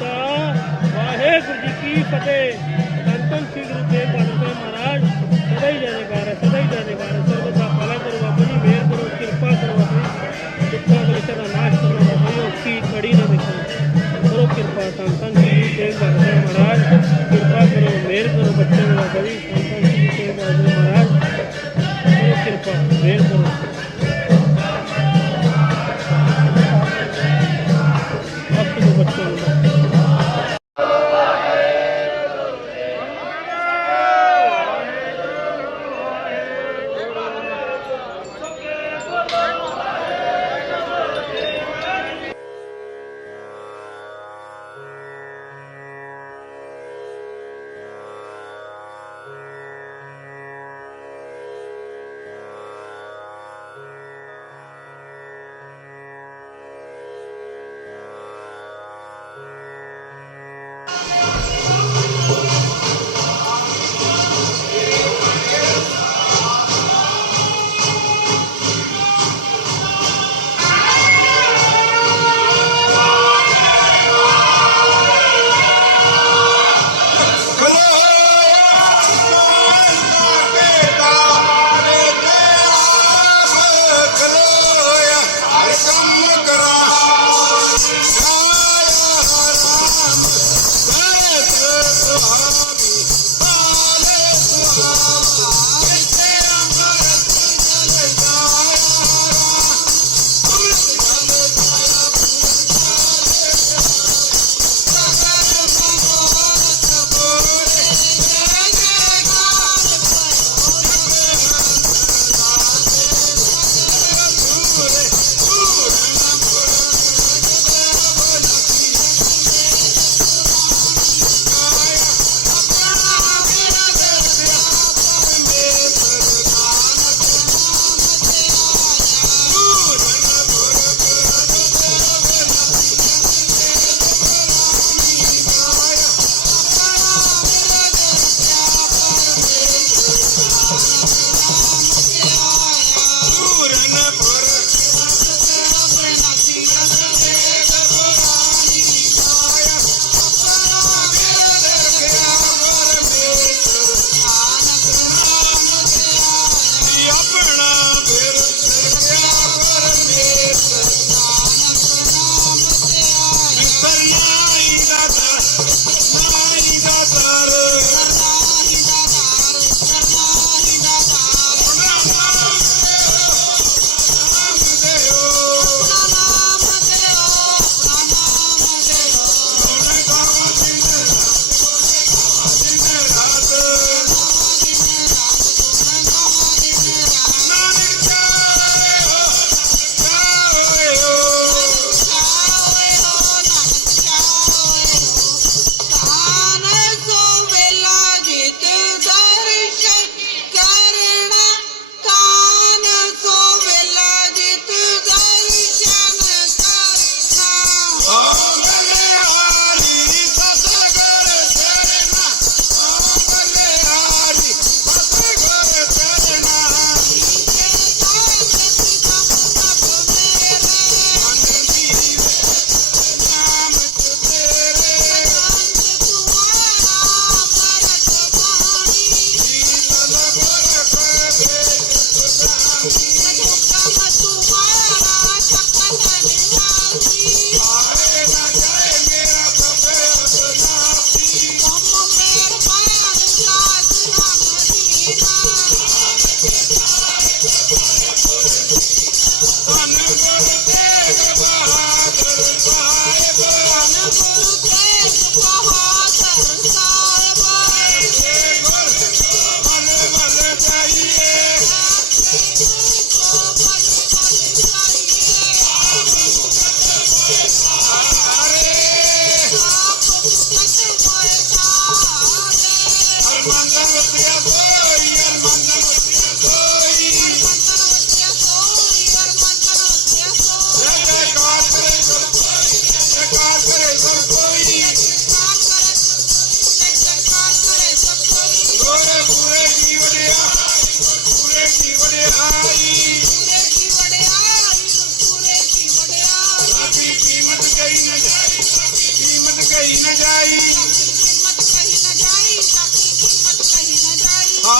ਖਾਲਸਾ ਵਾਹਿਗੁਰੂ ਜੀ ਕੀ ਫਤਿਹ। ਧੰਨ ਸ੍ਰੀ ਗੁਰੂ ਤੇਗ ਬਹਾਦਰ ਸਾਹਿਬ ਮਹਾਰਾਜ, ਸਦਾ ਹੀ ਜੈ ਹੈ, ਸਦਾ ਹੀ ਜੈ ਹੈ। ਸਰਬਤ ਦਾ ਭਲਾ ਕਰੋ ਬਾਬਾ ਜੀ ਮਿਹਰ ਕਰੋ, ਕਿਰਪਾ ਕਰੋ ਬਾਬਾ ਦੁੱਖਾਂ ਕਲੇਸ਼ਾਂ ਦਾ ਨਾਸ਼ ਕਰੋ ਬਾਬਾ ਔਖੀ ਘੜੀ ਨਾ ਦੇਖੋ। ਕਰੋ ਕਿਰਪਾ ਧੰਨ ਸ੍ਰੀ ਗੁਰੂ ਤੇਗ ਬਹਾਦਰ ਸਾਹਿਬ ਮਹਾਰਾਜ, ਕਿਰਪਾ ਕਰੋ, ਮਿਹਰ ਕਰੋ ਬੱਚਿਆਂ ਨੂੰ ਬਾਬਾ ਜੀ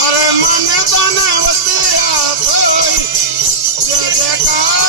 અરે મને તને વસ્યા થઈ જય જયકાર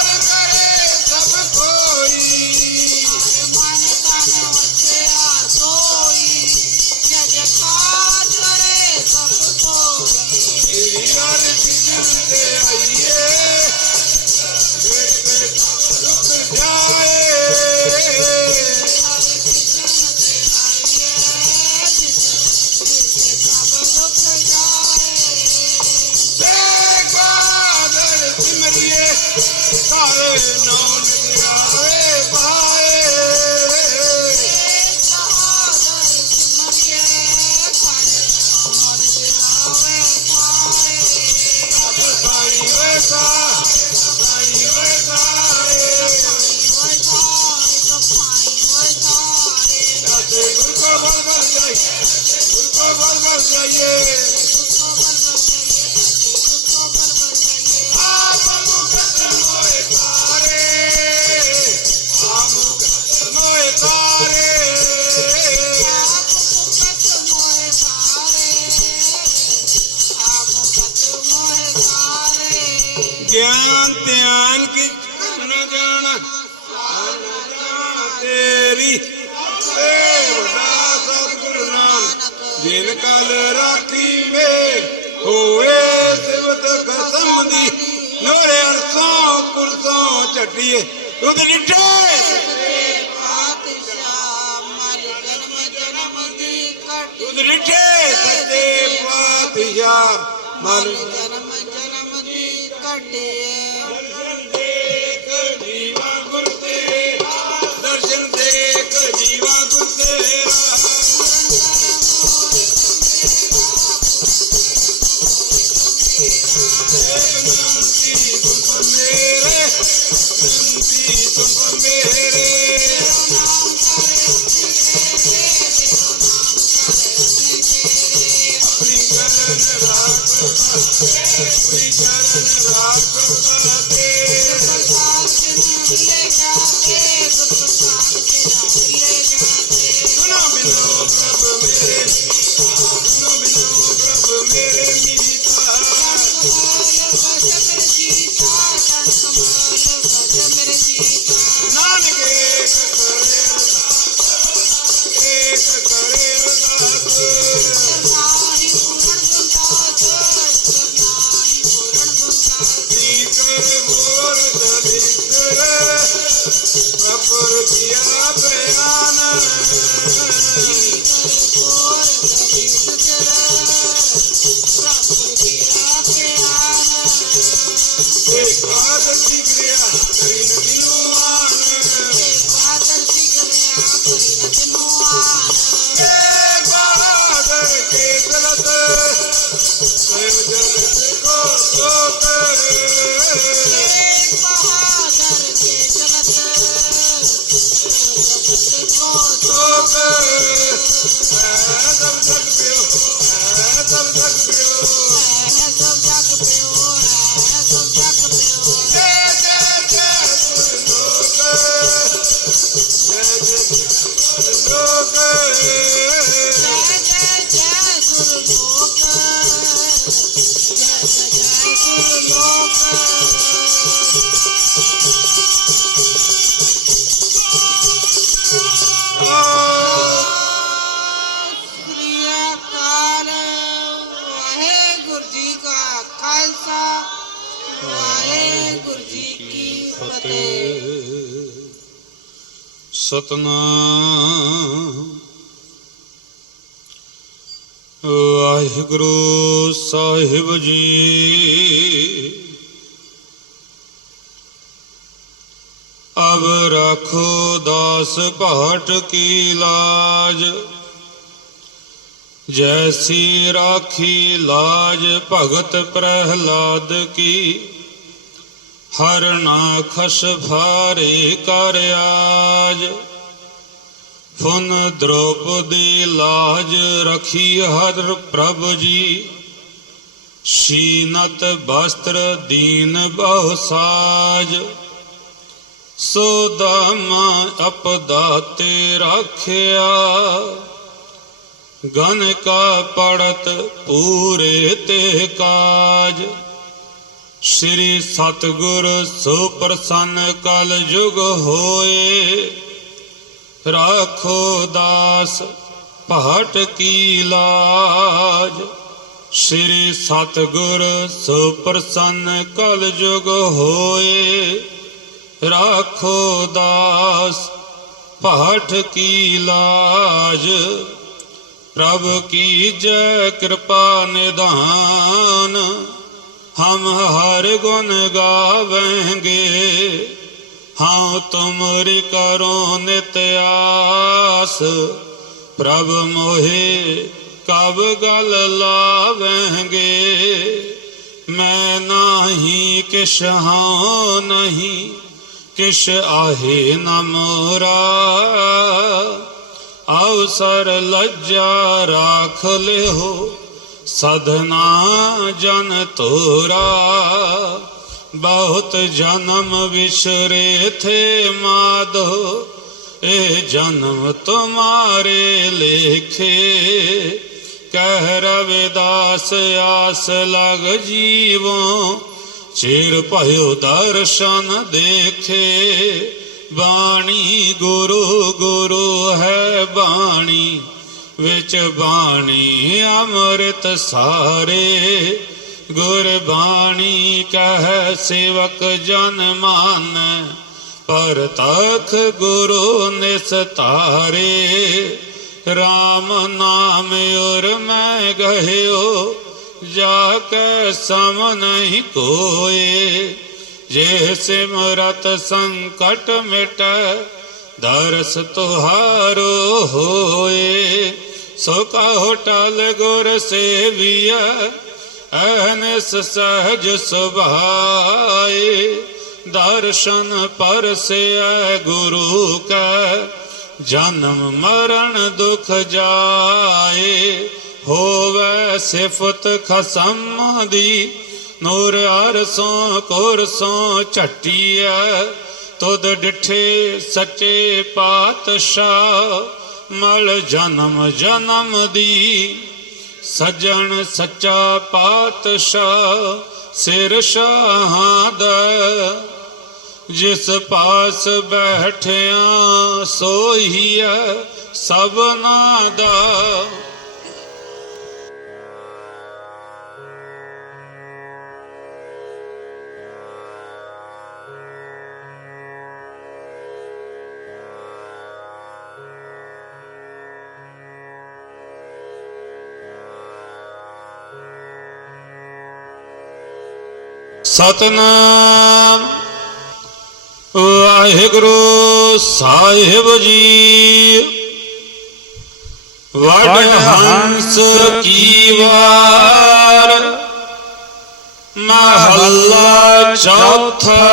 ਧਿਆਨ ਧਿਆਨ ਕਿ ਕਰ ਨਾ ਜਾਣਾ ਤੇਰੀ। ਸੇਵਦਾ ਸਤਿਗੁਰੂ ਨਾਨਕ ਜਿਨ ਹੋਏ ਸਿਵਤ ਖਸਮ ਦੀ। ਨੋਰੇ ਅਰਸੋਂ ਕੁਰਸੋਂ ਛੱਡੀਏ ਤੁਧ ਡਿੱਟੇ ਤੁਧ ਡਿੱਟੇ ਸੱਚੇ ਪਾਤਸ਼ਾਹ, ਮਨ ਜਨਮ We yeah, yeah, yeah, yeah, yeah, Satnam. Waheguru Sahib ji. ਅਬ ਰੱਖੋ ਦਾਸ ਭਾਟ ਕੀ ਲਾਜ। ਜੈਸੀ ਰਾਖੀ ਲਾਜ ਭਗਤ ਪ੍ਰਹਿਲਾਦ ਕੀ। ਹਰ ਨਾਖਸ ਭਾਰੇ ਕਰ ਆਜ। ਫੁਨ ਦ੍ਰੋਪਦੀ ਲਾਜ ਰਖੀ ਹਰ ਪ੍ਰਭ ਜੀ। ਸ਼ੀਨਤ ਬਸਤਰ ਦੀਨ ਬਹੁ ਸਾਜ। ਸੋ ਦਾਮ ਅਪਦਾ ਰਾਖਿਆ। ਗਨ ਕਾ ਪੜਤ ਪੂਰੇ ਤੇ ਕਾਜ। ਸ੍ਰੀ ਸਤਗੁਰ ਸੋ ਪ੍ਰਸੰਨ ਕਲ ਜੁਗ ਹੋਏ। ਰਾਖੋ ਦਾਸ ਪਹਟ ਕੀ ਲਾਜ। ਸ੍ਰੀ ਸਤਗੁਰ ਸੋ ਪ੍ਰਸੰਨ ਕਲ ਜੁਗ ਹੋਏ। ਰਾਖੋ ਦਾਸ ਪਹਟ ਕੀ ਲਾਜ। ਪ੍ਰਭ ਕੀ ਜੈ ਕਿਰਪਾ ਨਿਧਾਨ। ਹਮ ਹਰ ਗੁਣ ਗਾਵੇਂਗੇ ਹਾਂ ਤੁਮਰੀ ਕਰੋ ਨਿਤ ਆਸ ਪ੍ਰਭ ਮੋਹਿ ਕਬ ਗਲ ਲਾਵੇਂਗੇ ਮੈਂ ਨਾਹੀ ਕਿਛ ਹਾਂ ਨਹੀਂ ਕਿਛ ਆਹੇ ਨ ਮੋਰਾ ਅਵਸਰ ਲੱਜਾ ਰਾਖ ਲਿਓ ਸਧਨਾ ਜਨ ਤੋਰਾ, ਬਹੁਤ ਜਨਮ ਵਿਸਰੇ ਥੇ ਮਾਧੋ, ਇਹ ਜਨਮ ਤੁਮਾਰੇ ਲੇਖੇ। ਕਹਿ ਰਵਿਦਾਸ ਆਸ ਲਗ ਜੀਵੋ, ਚਿਰ ਭਇਓ ਦਰਸ਼ਨ ਦੇਖੇ। ਬਾਣੀ ਗੁਰੂ ਗੁਰੂ ਹੈ ਬਾਣੀ। ਵਿੱਚ ਬਾਣੀ ਅੰਮ੍ਰਿਤ ਸਾਰੇ ਗੁਰ ਬਾਣੀ ਕਹਿ ਸੇਵਕ ਜਨ ਮਾਨ ਪਰ ਤਖ ਗੁਰੂ ਨਿਸਤਾਰੇ RAM ਨਾਮ ਉਰ ਮੈਂ ਗਹਿਓ ਜਾ ਕੇ ਸਮ ਨਹੀਂ ਕੋਏ ਜੇ ਸਿਮਰਤ ਸੰਕਟ ਮਿਟ ਦਰਸ ਤੁਹਾਰੋ ਹੋਏ ਸੋ ਕਹੋ ਟਲ ਗੁਰ ਸੇਵੀਆ ਅਨਸ ਸਹਜ ਸੁਭਾਏ। ਦਰਸ਼ਨ ਪਰਸਿਆ ਗੁਰੂ ਕੈ, ਜਨਮ ਮਰਨ ਦੁਖ ਜਾਏ। ਹੋਵੇ ਸਿਫਤ ਖਸਮ ਦੀ, ਨੂਰ ਅਰਸੋਂ ਕੋਰਸੋਂ ਝਟੀਐ। ਤੁਧ ਡਿਠੇ ਸੱਚੇ ਪਾਤਸ਼ਾਹ ਮਲ ਜਨਮ ਜਨਮ ਦੀ, ਸਜਣ ਸੱਚਾ ਪਾਤਸ਼ਾਹ ਸਿਰ ਸ਼ਾਹਾਂ ਦਾ। ਜਿਸ ਪਾਸ ਬੈਠਿਆ ਸੋਹੀਐ ਸਭਨਾ ਦਾ। ਸਤਨਾਮ। ਵਾਹਿਗੁਰੂ ਸਾਹਿਬ ਜੀ। ਵਡ ਹੰਸ ਕੀ ਵਾਰ। ਮਹੱਲਾ ਚੌਥਾ।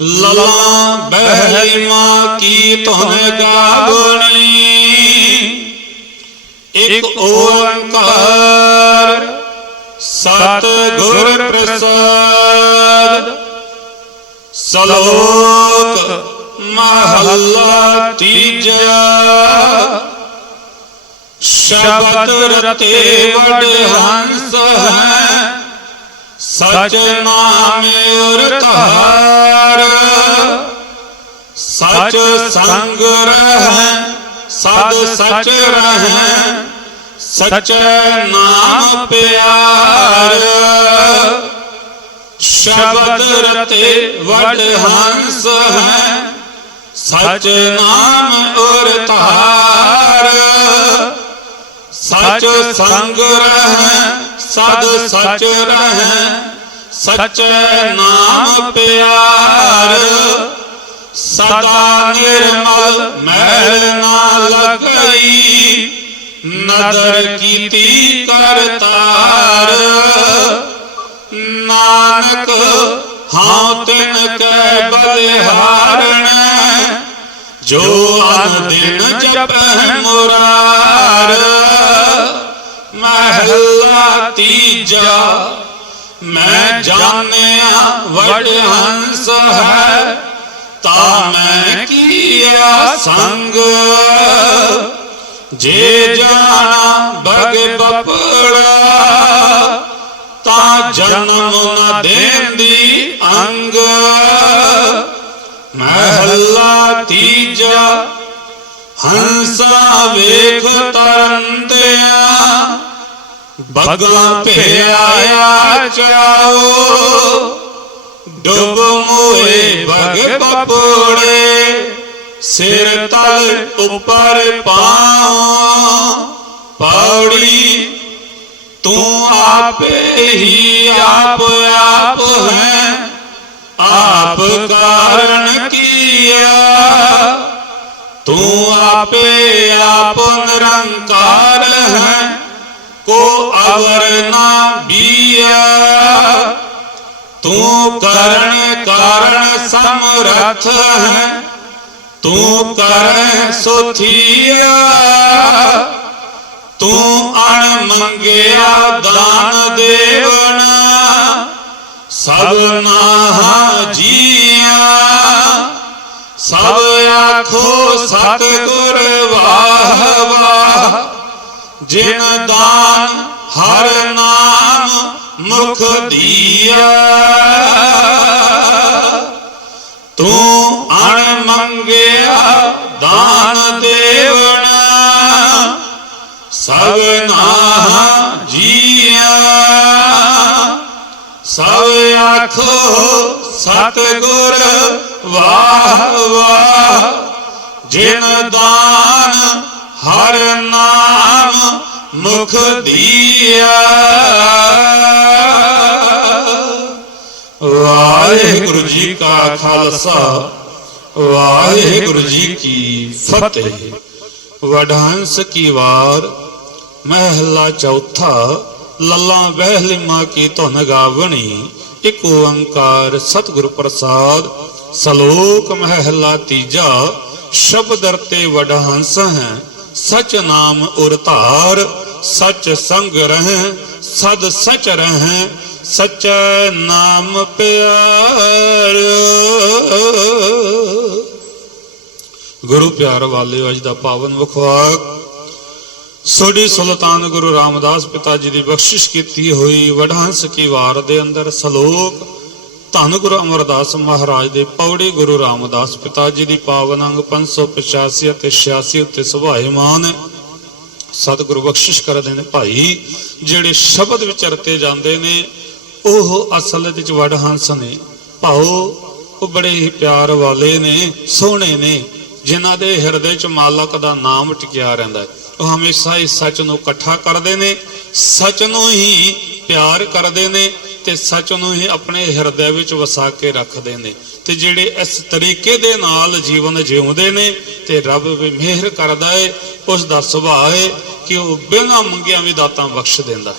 ਲਲਾ ਬਹਿਮਾ ਕੀ ਤੁਨ ਗਾਵਣੀ। ਇਕ ਓੰਕਾਰ ਸਤ ਗੁਰ ਪ੍ਰਸਾਦ, ਸਲੋਕ ਮਹੱਲਾ ਤੀਜਾ, ਸ਼ਬਦ ਰਤੇ ਵਡ ਹੰਸ ਹੈ, ਸਚ ਨਾਮ ਉਰ ਧਾਰ ਸਚ ਸੰਗ ਰਹਿ, ਸਦ ਸਚ ਰਹਿ। ਸਚ ਨਾਮ ਪਿਆਰ। ਸ਼ਬਦ ਰਤੇ ਵਡ ਹੰਸ ਹੈ। ਸਚ ਨਾਮ ਉਰ ਧਾਰ। ਸਚ ਸੰਗ ਰਹਿ, ਸਦ ਸਚ ਰਹਿ। ਸਚੈ ਨਾਮ ਪਿਆਰ। ਸਦਾ ਨਿਰਮਲ ਮੈਲ ਨਾ ਲਗਈ। ਨਦਰ ਕੀਤੀ ਕਰਤਾਰ ਨਾਨਕ ਹਾਂ ਤਿਨ ਕੈ ਬਲਿਹਾਰਣ, ਜੋ ਅਨ ਦਿਨ ਜਪੈ ਮੁਰਾਰ। ਮਹੱਲਾ ਤੀਜਾ, ਮੈਂ ਜਾਣਿਆ ਵਡ ਹੰਸ ਹੈ, ਤਾ ਮੈਂ ਕੀਆ ਸੰਗ। ਜੇ ਜਾਣਾ ਬਗ ਬਪੜਾ, ਤਾਂ ਜਨਮ ਨ ਦੇਂਦੀ ਅੰਗ। ਮਹੱਲਾ ਤੀਜਾ, ਹੰਸਾ ਵੇਖ ਤਰੰਦਿਆ ਬਗਲਾ ਭਿਆਇਆ ਚਾਓ, ਡੁੱਬ ਮੋਏ ਬਗ ਪਪੋੜੇ ਸਿਰ ਤਲ ਉਪਰ ਪਾਉ। ਪੌੜੀ, ਤੂੰ ਆਪੇ ਹੀ ਆਪ ਆਪ ਹੈ। ਆਪ ਕਾਰਨ ਕੀਆ ਤੂੰ ਆਪੇ ਆਪ ਨਿਰੰਕਾਰ ਹੈ। ਕੋ ਅਵਰ ਨਾ ਬੀਆ। ਤੂੰ ਕਰਨ ਕਾਰਨ ਸਮਰਥ ਹੈ। ਤੂੰ ਕਰੈ ਸੁਥੀਆ, ਤੂੰ ਅਣ ਮੰਗਿਆ ਦਾਨ ਦੇਵਣਾ ਸਭਨਾ ਜੀਆ, ਸਭ ਆਖੋ ਸਤਿਗੁਰ ਵਾਹ ਵਾਹ ਜਿਨ ਦਾਨ ਹਰ ਨਾਮ ਮੁਖ ਦੀਆ। ਤੂੰ ਮੰਗਿਆ, ਦਾਨ ਦੇਵਣਾ ਸਭਨਾ ਜੀਆ। ਸਭ ਆਖੋ, ਸਤਿਗੁਰ ਵਾਹ ਵਾਹ, ਜਿਨ ਦਾਨ ਹਰ ਨਾਮ ਮੁਖ ਦੀਆ। ਵਾਹਿਗੁਰੂ ਜੀ ਕਾ ਖਾਲਸਾ। ਵਾਹਿਗੁਰੂ ਜੀ ਕੀ ਫਤਿਹ। ਵਡਹੰਸ ਕੀ ਵਾਰ ਮਹਿਲਾ ਚੌਥਾ ਲੱਲਾ ਬਹਿਲੀ ਮਾਂ ਕੀ ਧੁਨ ਗਾਵਣੀ ਇੱਕ ਓੰਕਾਰ ਸਤਿਗੁਰ ਪ੍ਰਸਾਦ ਸਲੋਕ ਮਹਿਲਾ ਤੀਜਾ ਸ਼ਬਦ ਰਤੇ ਵਡਹੰਸ ਹੈ ਸਚ ਨਾਮ ਉਰ ਧਾਰ ਸਚ ਸੰਗ ਰਹਿ ਸਦ ਸਚ ਰਹਿ ਸਚ ਨਾਮ ਪਿਆਰ। ਗੁਰੂ ਪਿਆਰ ਵਾਲਿਓ, ਅੱਜ ਦਾ ਪਾਵਨ ਵਖਵਾਕ ਸੋਢੀ ਸੁਲਤਾਨ ਗੁਰੂ ਰਾਮਦਾਸ ਪਿਤਾ ਜੀ ਦੀ ਬਖਸ਼ਿਸ਼ ਕੀਤੀ ਹੋਈ ਵਡਹੰਸ ਕੀ ਵਾਰ ਦੇ ਅੰਦਰ ਸਲੋਕ, ਧੰਨ ਗੁਰੂ ਅਮਰਦਾਸ ਮਹਾਰਾਜ ਦੇ ਪੌੜੀ ਗੁਰੂ ਰਾਮਦਾਸ ਪਿਤਾ ਜੀ ਦੀ ਪਾਵਨ ਅੰਗ 585 ਅਤੇ 86 ਉੱਤੇ ਸੁਭਾਇਮਾਨ ਹੈ ਸਤਿਗੁਰੂ ਬਖਸ਼ਿਸ਼ ਕਰਦੇ ਨੇ ਭਾਈ, ਜਿਹੜੇ ਸ਼ਬਦ ਵਿਚਰਤੇ ਜਾਂਦੇ ਨੇ ਉਹ ਅਸਲ ਵਿੱਚ ਵਡਹੰਸ ਨੇ। ਭਾਉ, ਉਹ ਬੜੇ ਹੀ ਪਿਆਰ ਵਾਲੇ ਨੇ, ਸੋਹਣੇ ਨੇ, ਜਿਨ੍ਹਾਂ ਦੇ ਹਿਰਦੇ 'ਚ ਮਾਲਕ ਦਾ ਨਾਮ ਟਿਕਿਆ ਰਹਿੰਦਾ ਹੈ। ਉਹ ਹਮੇਸ਼ਾ ਹੀ ਸੱਚ ਨੂੰ ਇਕੱਠਾ ਕਰਦੇ ਨੇ, ਸੱਚ ਨੂੰ ਹੀ ਪਿਆਰ ਕਰਦੇ ਨੇ ਤੇ ਸੱਚ ਨੂੰ ਹੀ ਆਪਣੇ ਹਿਰਦੇ ਵਿੱਚ ਵਸਾ ਕੇ ਰੱਖਦੇ ਨੇ। ਤੇ ਜਿਹੜੇ ਇਸ ਤਰੀਕੇ ਦੇ ਨਾਲ ਜੀਵਨ ਜਿਉਂਦੇ ਨੇ ਤੇ ਰੱਬ ਵੀ ਮਿਹਰ ਕਰਦਾ ਏ, ਉਸ ਦਾ ਸੁਭਾਅ ਹੈ ਕਿ ਉਹ ਬਿਨਾਂ ਮੰਗਿਆਂ ਵੀ ਦਾਤਾਂ ਬਖਸ਼ ਦਿੰਦਾ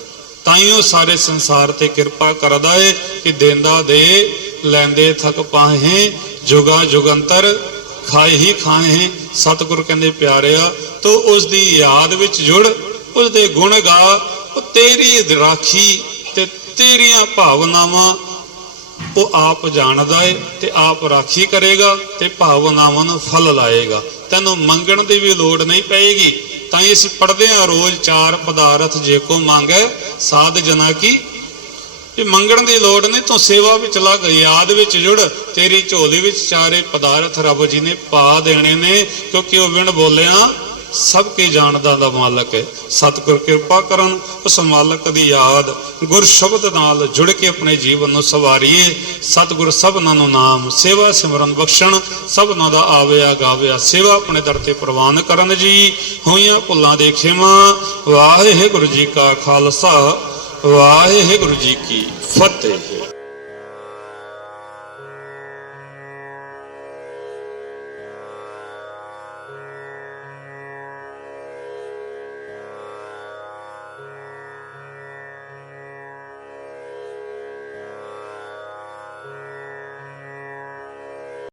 ਤਾਂ ਹੀ ਉਹ ਸਾਰੇ ਸੰਸਾਰ ਤੇ ਕਿਰਪਾ ਕਰਦਾ ਏ ਕਿ ਦੇਂਦਾ ਦੇ, ਲੈਂਦੇ ਥਕ ਪਾਹੇ, ਜੁਗਾ ਜੁਗੰਤਰ ਖਾਏ ਹੀ ਖਾਏ ਸਤਿਗੁਰ ਕਹਿੰਦੇ, ਪਿਆਰਿਆ, ਤੋ ਉਸ ਦੀ ਯਾਦ ਵਿੱਚ ਜੁੜ ਉਸ ਦੇ ਗੁਣ ਗਾ, ਉਹ ਤੇਰੀ ਰਾਖੀ ਤੇ ਤੇਰੀਆਂ ਭਾਵਨਾਵਾਂ, ਉਹ ਆਪ ਜਾਣਦਾ ਏ ਤੇ ਆਪ ਰਾਖੀ ਕਰੇਗਾ ਤੇ ਭਾਵਨਾਵਾਂ ਨੂੰ ਫਲ ਲਾਏਗਾ। ਤੈਨੂੰ ਮੰਗਣ ਦੀ ਵੀ ਲੋੜ ਨਹੀਂ ਪਏਗੀ। ਤਾਂ ਹੀ ਅਸੀਂ ਪੜਦੇ ਹਾਂ ਰੋਜ਼ ਚਾਰ ਪਦਾਰਥ ਜੇ ਕੋ ਮੰਗੈ ਸਾਧ ਜਨਾ ਕੀ। ਇਹ ਮੰਗਣ ਦੀ ਲੋੜ ਨਹੀਂ ਤੂੰ ਸੇਵਾ ਵਿੱਚ ਲੱਗ, ਯਾਦ ਵਿੱਚ ਜੁੜ, ਤੇਰੀ ਝੋਲੀ ਵਿੱਚ ਚਾਰੇ ਪਦਾਰਥ ਰੱਬ ਜੀ ਨੇ ਪਾ ਦੇਣੇ ਨੇ, ਕਿਉਂਕਿ ਉਹ ਵਿਣ ਬੋਲਿਆ ਸਭ ਕੇ ਜਾਣਦਾ ਦਾ ਮਾਲਕ ਹੈ। ਸਤਿਗੁਰ ਕਿਰਪਾ ਕਰਨ, ਉਸ ਮਾਲਕ ਦੀ ਯਾਦ ਗੁਰ ਸ਼ਬਦ ਨਾਲ ਜੁੜ ਕੇ ਆਪਣੇ ਜੀਵਨ ਨੂੰ ਸਵਾਰੀਏ। ਸਤਿਗੁਰ ਸਭਨਾਂ ਨੂੰ ਨਾਮ, ਸੇਵਾ ਸਿਮਰਨ ਬਖਸ਼ਣ, ਸਭਨਾਂ ਦਾ ਆਵਿਆ ਗਾਵਿਆ ਸੇਵਾ ਆਪਣੇ ਦਰ ਤੇ ਪ੍ਰਵਾਨ ਕਰਨ ਜੀ। ਹੋਈਆਂ ਭੁੱਲਾਂ ਦੇ ਖਿਮਾ, ਵਾਹਿਗੁਰੂ ਜੀ ਕਾ ਖਾਲਸਾ, ਵਾਹਿਗੁਰੂ ਜੀ ਕੀ ਫਤਿਹ।